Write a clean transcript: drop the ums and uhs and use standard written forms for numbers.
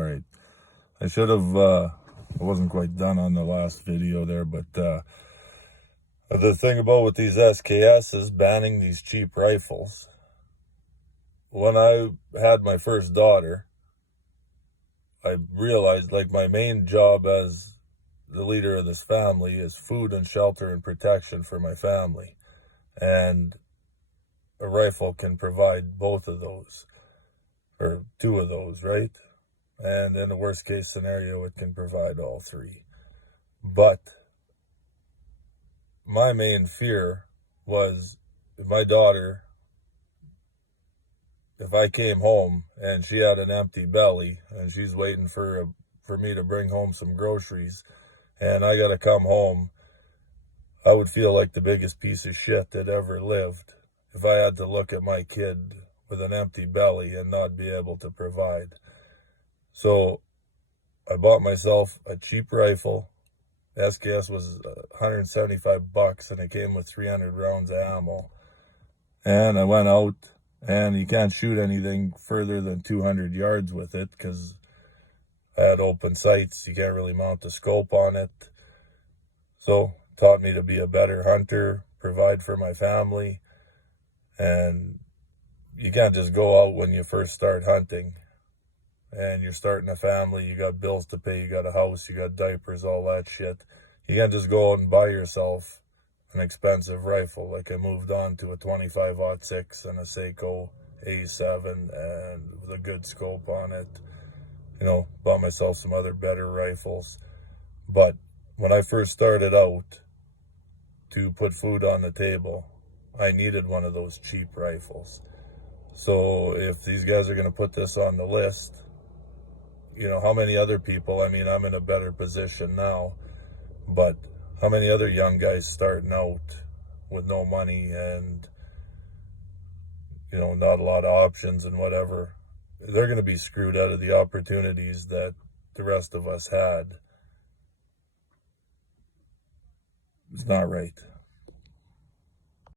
All right. I should have, I wasn't quite done on the last video there, but the thing about with these SKS is banning these cheap rifles. When I had my first daughter, I realized like my main job as the leader of this family is food and shelter and protection for my family. And a rifle can provide both of those, or two of those, right? And in the worst case scenario, it can provide all three. But my main fear was my daughter, if I came home and she had an empty belly and she's waiting for me to bring home some groceries and I got to come home, I would feel like the biggest piece of shit that ever lived if I had to look at my kid with an empty belly and not be able to provide. So I bought myself a cheap rifle. SKS was $175 and it came with 300 rounds of ammo. And I went out, and you can't shoot anything further than 200 yards with it because I had open sights. You can't really mount the scope on it. So it taught me to be a better hunter, provide for my family. And you can't just go out when you first start hunting and you're starting a family. You got bills to pay, you got a house, you got diapers, all that shit. You can't just go out and buy yourself an expensive rifle. Like I moved on to a 25-06 and a Seiko A7 and with a good scope on it. You know, bought myself some other better rifles. But when I first started out to put food on the table, I needed one of those cheap rifles. So if these guys are going to put this on the list, you know, how many other people, I mean, I'm in a better position now, but how many other young guys starting out with no money and, you know, not a lot of options and whatever, they're going to be screwed out of the opportunities that the rest of us had. It's not right.